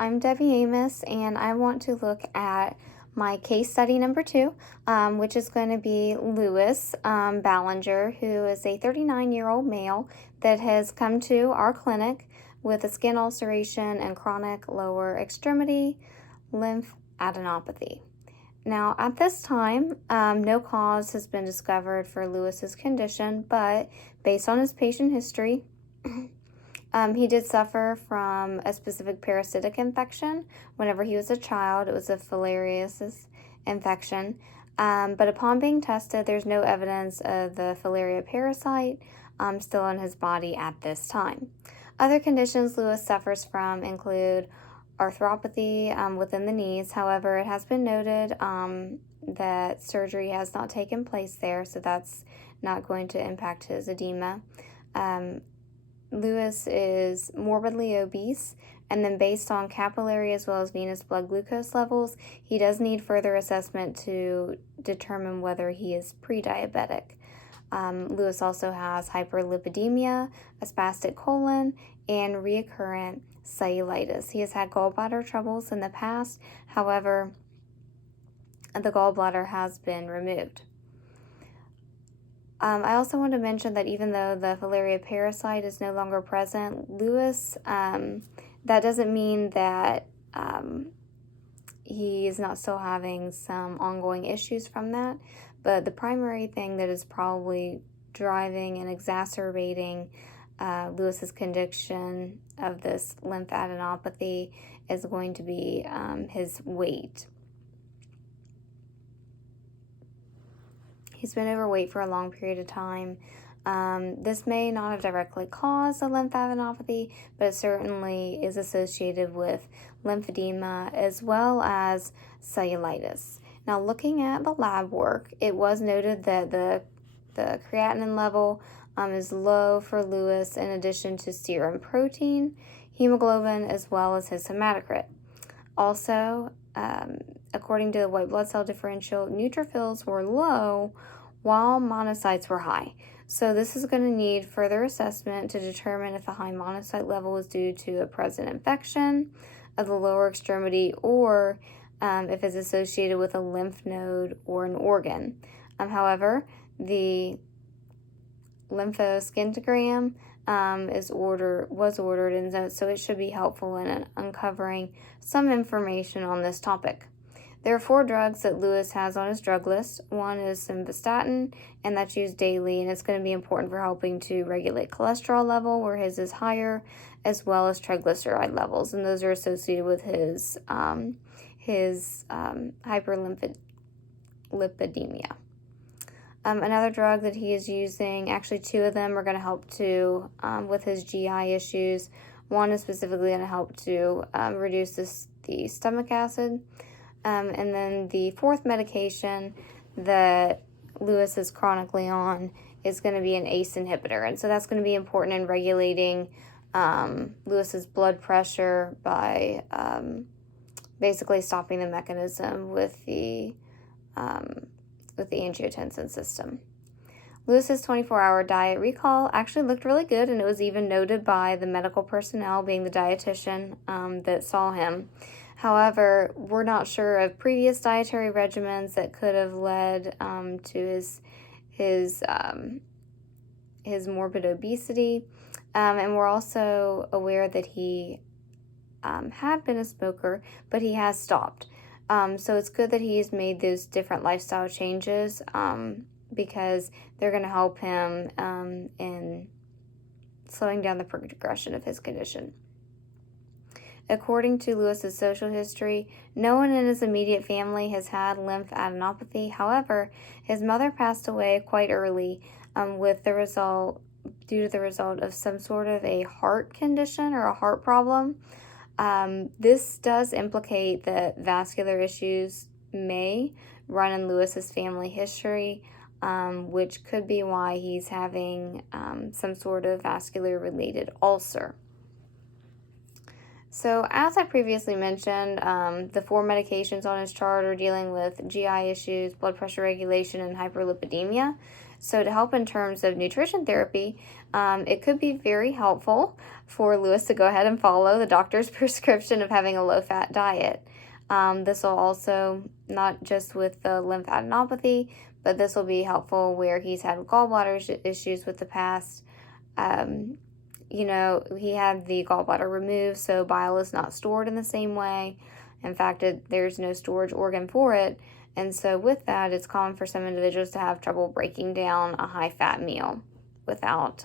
I'm Debbie Amos, and I want to look at my case study number 2, which is going to be Lewis Ballinger, who is a 39-year-old male that has come to our clinic with a skin ulceration and chronic lower extremity lymphadenopathy. Now, at this time, no cause has been discovered for Lewis's condition, but based on his patient history, he did suffer from a specific parasitic infection whenever he was a child. It was a filariasis infection. But upon being tested, there's no evidence of the filaria parasite still in his body at this time. Other conditions Lewis suffers from include arthropathy within the knees. However, it has been noted that surgery has not taken place there, so that's not going to impact his edema. Lewis is morbidly obese, and then based on capillary as well as venous blood glucose levels, he does need further assessment to determine whether he is pre-diabetic. Lewis also has hyperlipidemia, a spastic colon, and recurrent cellulitis. He has had gallbladder troubles in the past, however, the gallbladder has been removed. I also want to mention that even though the filaria parasite is no longer present, Lewis, that doesn't mean that he is not still having some ongoing issues from that, but the primary thing that is probably driving and exacerbating Lewis's condition of this lymphadenopathy is going to be his weight. He's been overweight for a long period of time. This may not have directly caused a lymphadenopathy, but it certainly is associated with lymphedema as well as cellulitis. Now, looking at the lab work, it was noted that the creatinine level is low for Lewis in addition to serum protein, hemoglobin, as well as his hematocrit. Also, according to the white blood cell differential, neutrophils were low while monocytes were high. So this is going to need further assessment to determine if the high monocyte level is due to a present infection of the lower extremity or if it's associated with a lymph node or an organ. However, the lymphoscintigram was ordered, and so it should be helpful in uncovering some information on this topic. There are 4 drugs that Lewis has on his drug list. One is simvastatin, and that's used daily, and it's going to be important for helping to regulate cholesterol level, where his is higher, as well as triglyceride levels, and those are associated with his hyperlipidemia. Another drug that he is using, actually 2 of them are going to help to with his GI issues. One is specifically going to help to reduce the stomach acid. And then the 4th medication that Lewis is chronically on is going to be an ACE inhibitor. And so that's going to be important in regulating Lewis's blood pressure by basically stopping the mechanism with the angiotensin system. Lewis's 24-hour diet recall actually looked really good, and it was even noted by the medical personnel, being the dietitian that saw him. However, we're not sure of previous dietary regimens that could have led to his morbid obesity, and we're also aware that he had been a smoker, but he has stopped. So it's good that he's made those different lifestyle changes because they're going to help him in slowing down the progression of his condition. According to Lewis's social history, no one in his immediate family has had lymphadenopathy. However, his mother passed away quite early due to the result of some sort of a heart condition or a heart problem. This does implicate that vascular issues may run in Lewis's family history, which could be why he's having some sort of vascular-related ulcer. So as I previously mentioned, the 4 medications on his chart are dealing with GI issues, blood pressure regulation, and hyperlipidemia. So to help in terms of nutrition therapy, it could be very helpful for Lewis to go ahead and follow the doctor's prescription of having a low-fat diet. This will also, not just with the lymphadenopathy, but this will be helpful where he's had gallbladder issues with the past. He had the gallbladder removed, so bile is not stored in the same way. In fact, there's no storage organ for it. And so with that, it's common for some individuals to have trouble breaking down a high-fat meal without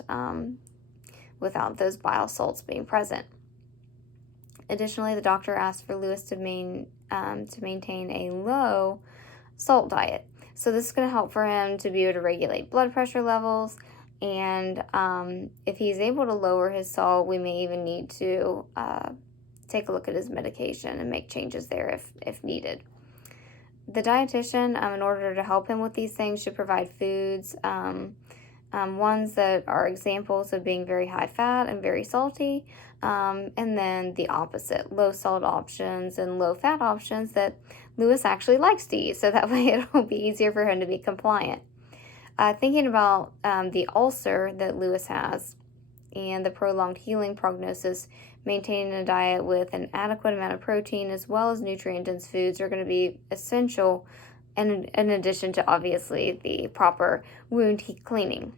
those bile salts being present. Additionally, the doctor asked for Lewis to maintain a low salt diet. So this is going to help for him to be able to regulate blood pressure levels. And if he's able to lower his salt, we may even need to take a look at his medication and make changes there if needed. The dietitian, in order to help him with these things, should provide foods, ones that are examples of being very high fat and very salty, and then the opposite, low salt options and low fat options that Lewis actually likes to eat, so that way it'll be easier for him to be compliant. Thinking about the ulcer that Lewis has and the prolonged healing prognosis, maintaining a diet with an adequate amount of protein as well as nutrient-dense foods are going to be essential, and in addition to obviously the proper wound cleaning.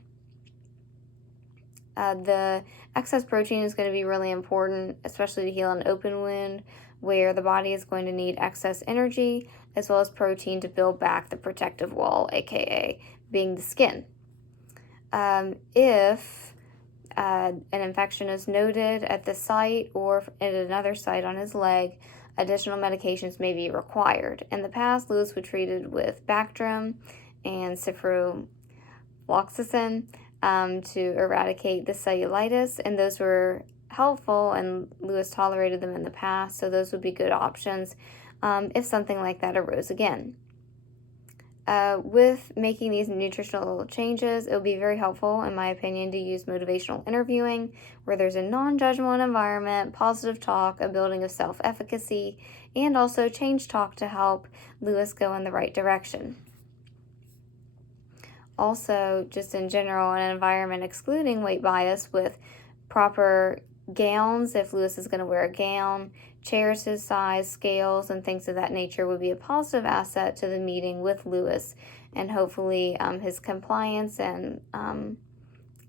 The excess protein is going to be really important, especially to heal an open wound where the body is going to need excess energy as well as protein to build back the protective wall, aka being the skin. If an infection is noted at the site or at another site on his leg, additional medications may be required. In the past, Lewis was treated with Bactrim and ciprofloxacin to eradicate the cellulitis, and those were helpful, and Lewis tolerated them in the past, so those would be good options if something like that arose again. With making these nutritional changes, it will be very helpful, in my opinion, to use motivational interviewing, where there's a non-judgmental environment, positive talk, a building of self-efficacy, and also change talk to help Lewis go in the right direction. Also, just in general, an environment excluding weight bias with proper gowns, if Lewis is going to wear a gown, chairs his size, scales, and things of that nature would be a positive asset to the meeting with Lewis, and hopefully his compliance and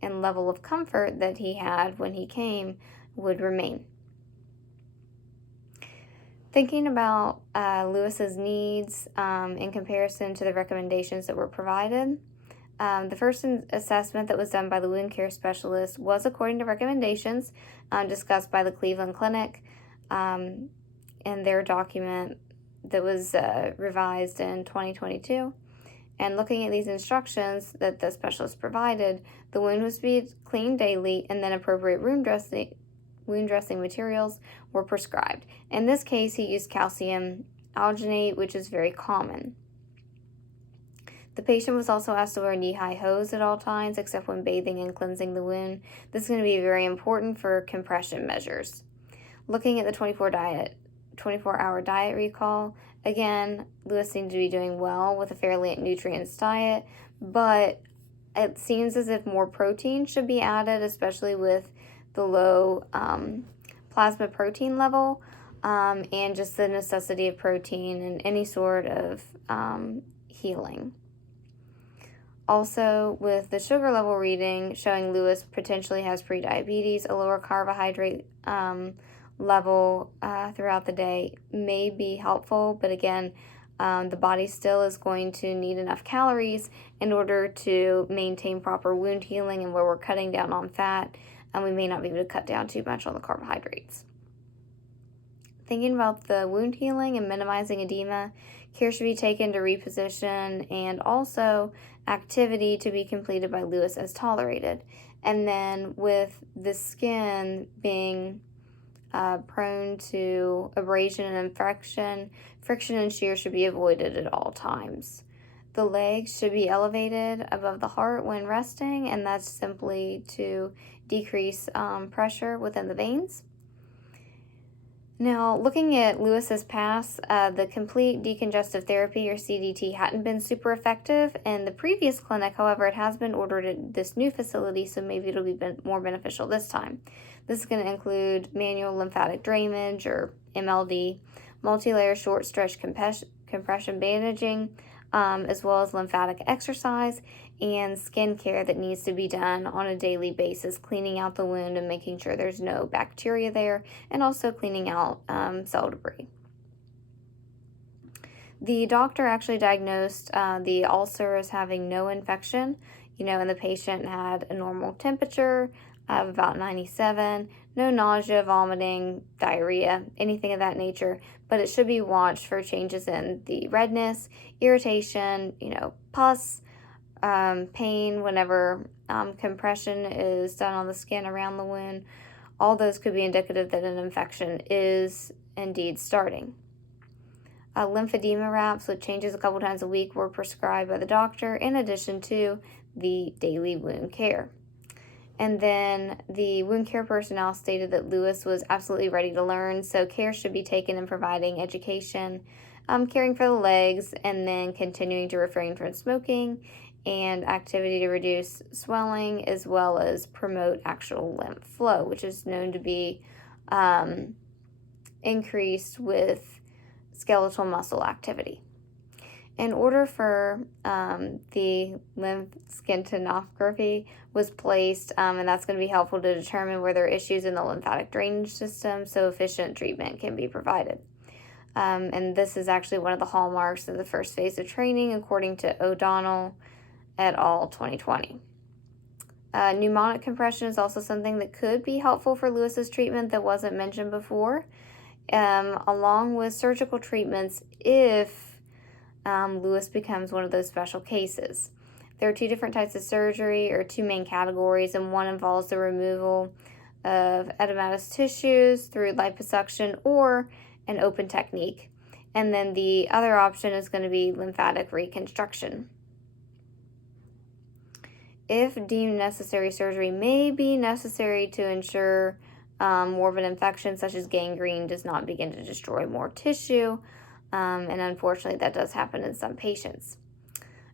level of comfort that he had when he came would remain. Thinking about Lewis's needs in comparison to the recommendations that were provided, the first assessment that was done by the wound care specialist was according to recommendations discussed by the Cleveland Clinic in their document that was revised in 2022. And looking at these instructions that the specialist provided, the wound was to be cleaned daily, and then appropriate wound dressing materials were prescribed. In this case, he used calcium alginate, which is very common. The patient was also asked to wear knee-high hose at all times, except when bathing and cleansing the wound. This is going to be very important for compression measures. Looking at the 24-hour diet recall, again, Lewis seemed to be doing well with a fairly nutrient diet, but it seems as if more protein should be added, especially with the low plasma protein level, and just the necessity of protein in any sort of healing. Also, with the sugar level reading showing Lewis potentially has prediabetes, a lower carbohydrate level throughout the day may be helpful, but again, the body still is going to need enough calories in order to maintain proper wound healing, and where we're cutting down on fat, and we may not be able to cut down too much on the carbohydrates. Thinking about the wound healing and minimizing edema, care should be taken to reposition, and also activity to be completed by Lewis as tolerated. And then with the skin being prone to abrasion and infection, friction and shear should be avoided at all times. The legs should be elevated above the heart when resting, and that's simply to decrease pressure within the veins. Now, looking at Lewis's past, the complete decongestive therapy, or CDT, hadn't been super effective in the previous clinic. However, it has been ordered at this new facility, so maybe it'll be more beneficial this time. This is going to include manual lymphatic drainage, or MLD, multi-layer short stretch compression bandaging, as well as lymphatic exercise and skin care that needs to be done on a daily basis, cleaning out the wound and making sure there's no bacteria there, and also cleaning out cell debris. The doctor actually diagnosed the ulcer as having no infection, and the patient had a normal temperature of about 97, no nausea, vomiting, diarrhea, anything of that nature, but it should be watched for changes in the redness, irritation, pus, pain whenever compression is done on the skin around the wound. All those could be indicative that an infection is indeed starting. Lymphedema wraps with changes a couple times a week were prescribed by the doctor, in addition to the daily wound care. And then the wound care personnel stated that Lewis was absolutely ready to learn, so care should be taken in providing education, caring for the legs, and then continuing to refrain from smoking and activity to reduce swelling, as well as promote actual lymph flow, which is known to be increased with skeletal muscle activity. In order for the lymphadenopathy was placed, and that's going to be helpful to determine where there are issues in the lymphatic drainage system, so efficient treatment can be provided. And this is actually one of the hallmarks of the first phase of training, according to O'Donnell et al. 2020. Pneumonic compression is also something that could be helpful for Lewis's treatment that wasn't mentioned before, along with surgical treatments if Lewis becomes one of those special cases. There are two different types of surgery, or two main categories, and one involves the removal of edematous tissues through liposuction or an open technique. And then the other option is going to be lymphatic reconstruction. If deemed necessary, surgery may be necessary to ensure more of an infection, such as gangrene, does not begin to destroy more tissue. And unfortunately, that does happen in some patients.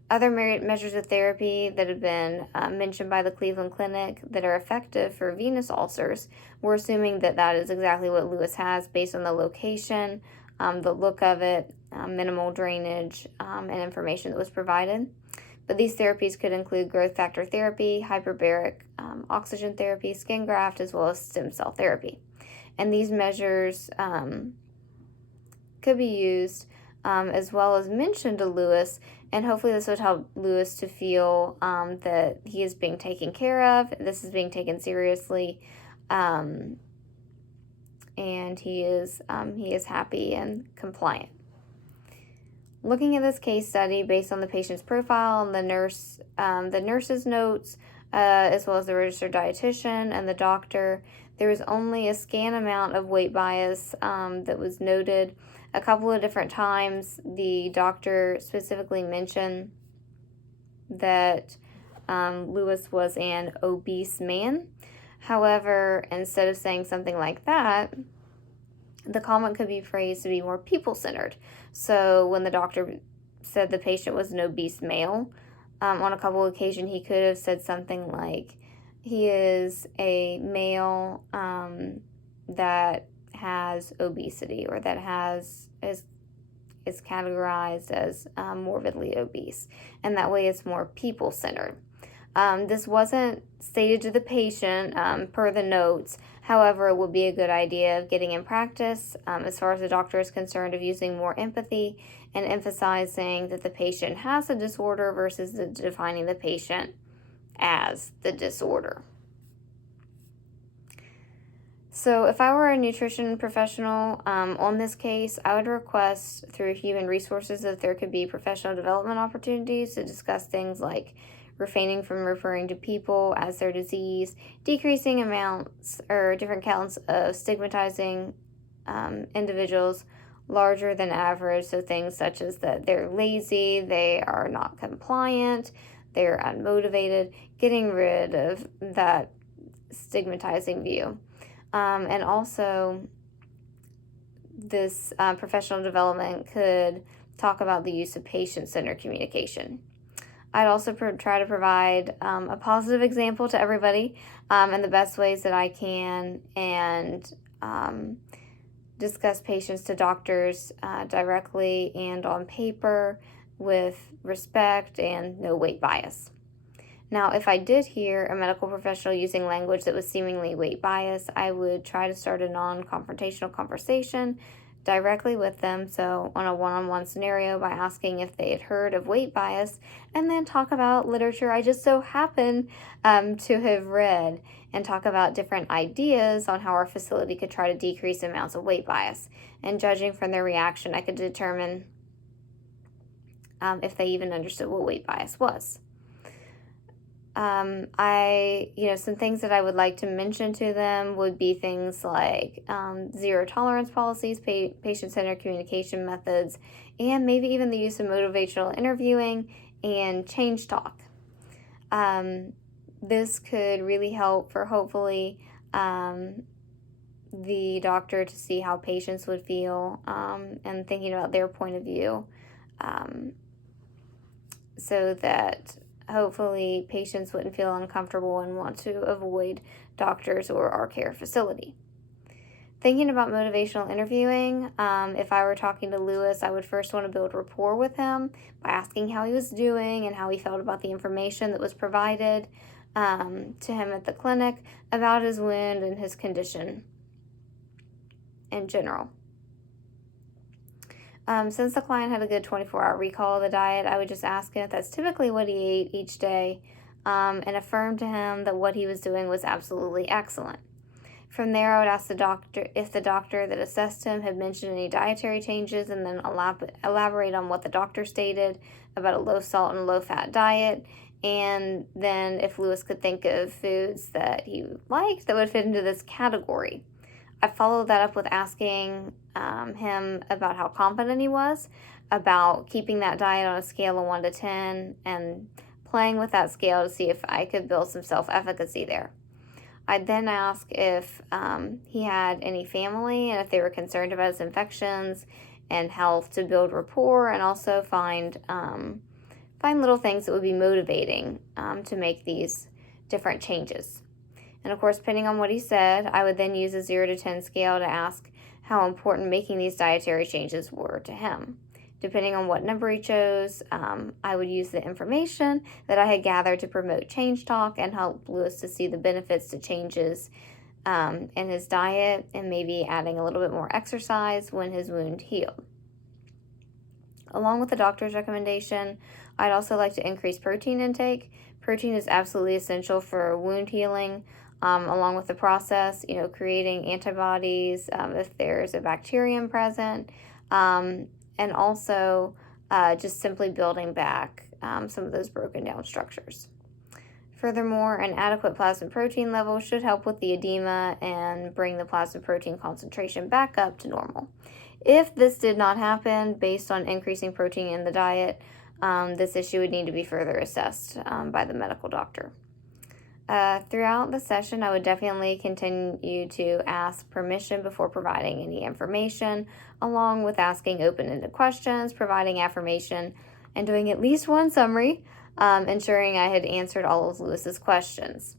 Other measures of therapy that have been mentioned by the Cleveland Clinic that are effective for venous ulcers, we're assuming that that is exactly what Lewis has based on the location, the look of it, minimal drainage, and information that was provided. But these therapies could include growth factor therapy, hyperbaric oxygen therapy, skin graft, as well as stem cell therapy. And these measures could be used as well as mentioned to Lewis, and hopefully this would help Lewis to feel that he is being taken care of, this is being taken seriously, and he is happy and compliant. Looking at this case study based on the patient's profile and the nurse's notes, as well as the registered dietitian and the doctor, there was only a scant amount of weight bias that was noted. A couple of different times, the doctor specifically mentioned that Lewis was an obese man. However, instead of saying something like that, the comment could be phrased to be more people-centered. So when the doctor said the patient was an obese male, on a couple of occasions he could have said something like, he is a male that has obesity, or that is categorized as morbidly obese, and that way it's more people-centered. This wasn't stated to the patient per the notes. However, it would be a good idea of getting in practice, as far as the doctor is concerned, of using more empathy and emphasizing that the patient has a disorder versus defining the patient as the disorder. So if I were a nutrition professional on this case, I would request through human resources that there could be professional development opportunities to discuss things like refraining from referring to people as their disease, decreasing amounts or different counts of stigmatizing individuals larger than average. So things such as that they're lazy, they are not compliant, they're unmotivated, getting rid of that stigmatizing view. And also this professional development could talk about the use of patient-centered communication. I'd also try to provide a positive example to everybody in the best ways that I can, and discuss patients to doctors directly and on paper with respect and no weight bias. Now, if I did hear a medical professional using language that was seemingly weight biased, I would try to start a non-confrontational conversation directly with them, so on a one-on-one scenario, by asking if they had heard of weight bias, and then talk about literature I just so happen to have read, and talk about different ideas on how our facility could try to decrease amounts of weight bias. And judging from their reaction, I could determine if they even understood what weight bias was. Some things that I would like to mention to them would be things like zero tolerance policies, patient-centered communication methods, and maybe even the use of motivational interviewing and change talk. This could really help for hopefully the doctor to see how patients would feel and thinking about their point of view, so that hopefully patients wouldn't feel uncomfortable and want to avoid doctors or our care facility. Thinking about motivational interviewing, if I were talking to Lewis, I would first want to build rapport with him by asking how he was doing and how he felt about the information that was provided to him at the clinic about his wound and his condition in general. Since the client had a good 24-hour recall of the diet, I would just ask him if that's typically what he ate each day, and affirm to him that what he was doing was absolutely excellent. From there, I would ask the doctor if the doctor that assessed him had mentioned any dietary changes, and then elaborate on what the doctor stated about a low-salt and low-fat diet, and then if Lewis could think of foods that he liked that would fit into this category. I followed that up with asking him about how confident he was about keeping that diet on a scale of 1 to 10, and playing with that scale to see if I could build some self-efficacy there. I'd then ask if he had any family and if they were concerned about his infections and health, to build rapport, and also find little things that would be motivating to make these different changes. And of course, depending on what he said, I would then use a 0 to 10 scale to ask how important making these dietary changes were to him. Depending on what number he chose, I would use the information that I had gathered to promote change talk and help Lewis to see the benefits to changes in his diet, and maybe adding a little bit more exercise when his wound healed. Along with the doctor's recommendation, I'd also like to increase protein intake. Protein is absolutely essential for wound healing. Along with the process, creating antibodies if there's a bacterium present, and also just simply building back some of those broken down structures. Furthermore, an adequate plasma protein level should help with the edema and bring the plasma protein concentration back up to normal. If this did not happen based on increasing protein in the diet, this issue would need to be further assessed by the medical doctor. Throughout the session, I would definitely continue to ask permission before providing any information, along with asking open-ended questions, providing affirmation, and doing at least one summary, ensuring I had answered all of Lewis's questions.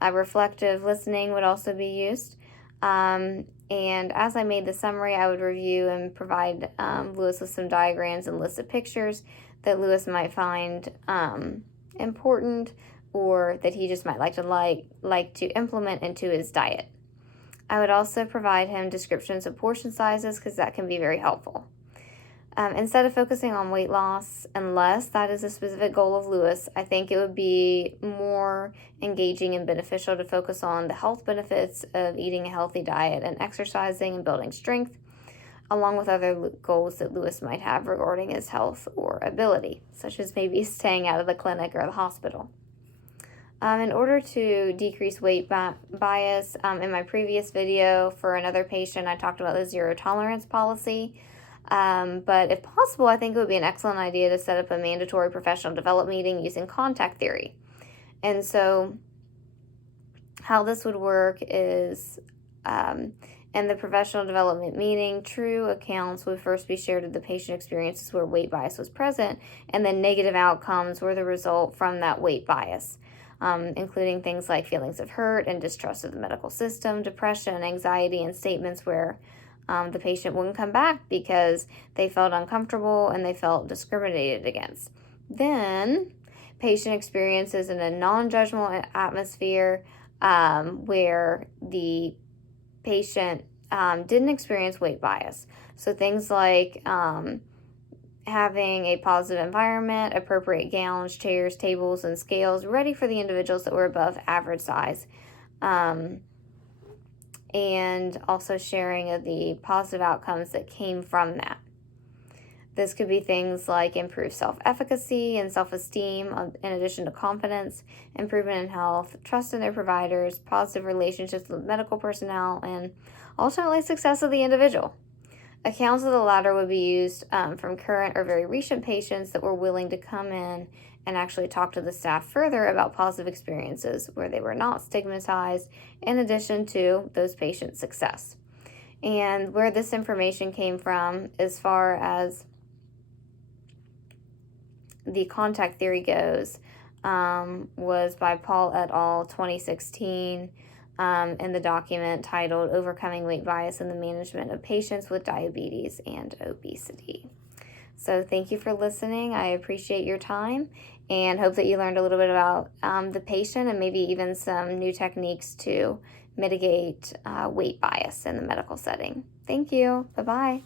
Reflective listening would also be used. And as I made the summary, I would review and provide Lewis with some diagrams and lists of pictures that Lewis might find important, or that he just might like to implement into his diet. I would also provide him descriptions of portion sizes, because that can be very helpful. Instead of focusing on weight loss, unless that is a specific goal of Lewis, I think it would be more engaging and beneficial to focus on the health benefits of eating a healthy diet and exercising and building strength, along with other goals that Lewis might have regarding his health or ability, such as maybe staying out of the clinic or the hospital. In order to decrease weight bias, in my previous video for another patient, I talked about the zero tolerance policy. But if possible, I think it would be an excellent idea to set up a mandatory professional development meeting using contact theory. And so how this would work is And the professional development meeting, true accounts would first be shared of the patient experiences where weight bias was present, and then negative outcomes were the result from that weight bias, including things like feelings of hurt and distrust of the medical system, depression, anxiety, and statements where the patient wouldn't come back because they felt uncomfortable and they felt discriminated against. Then, patient experiences in a non-judgmental atmosphere where the patient didn't experience weight bias. So things like having a positive environment, appropriate gowns, chairs, tables, and scales ready for the individuals that were above average size. And also sharing of the positive outcomes that came from that. This could be things like improved self-efficacy and self-esteem, in addition to confidence, improvement in health, trust in their providers, positive relationships with medical personnel, and ultimately success of the individual. Accounts of the latter would be used from current or very recent patients that were willing to come in and actually talk to the staff further about positive experiences where they were not stigmatized, in addition to those patients' success. And where this information came from, as far as the contact theory goes, was by Paul et al. 2016 in the document titled Overcoming Weight Bias in the Management of Patients with Diabetes and Obesity. So thank you for listening. I appreciate your time and hope that you learned a little bit about the patient and maybe even some new techniques to mitigate weight bias in the medical setting. Thank you. Bye-bye.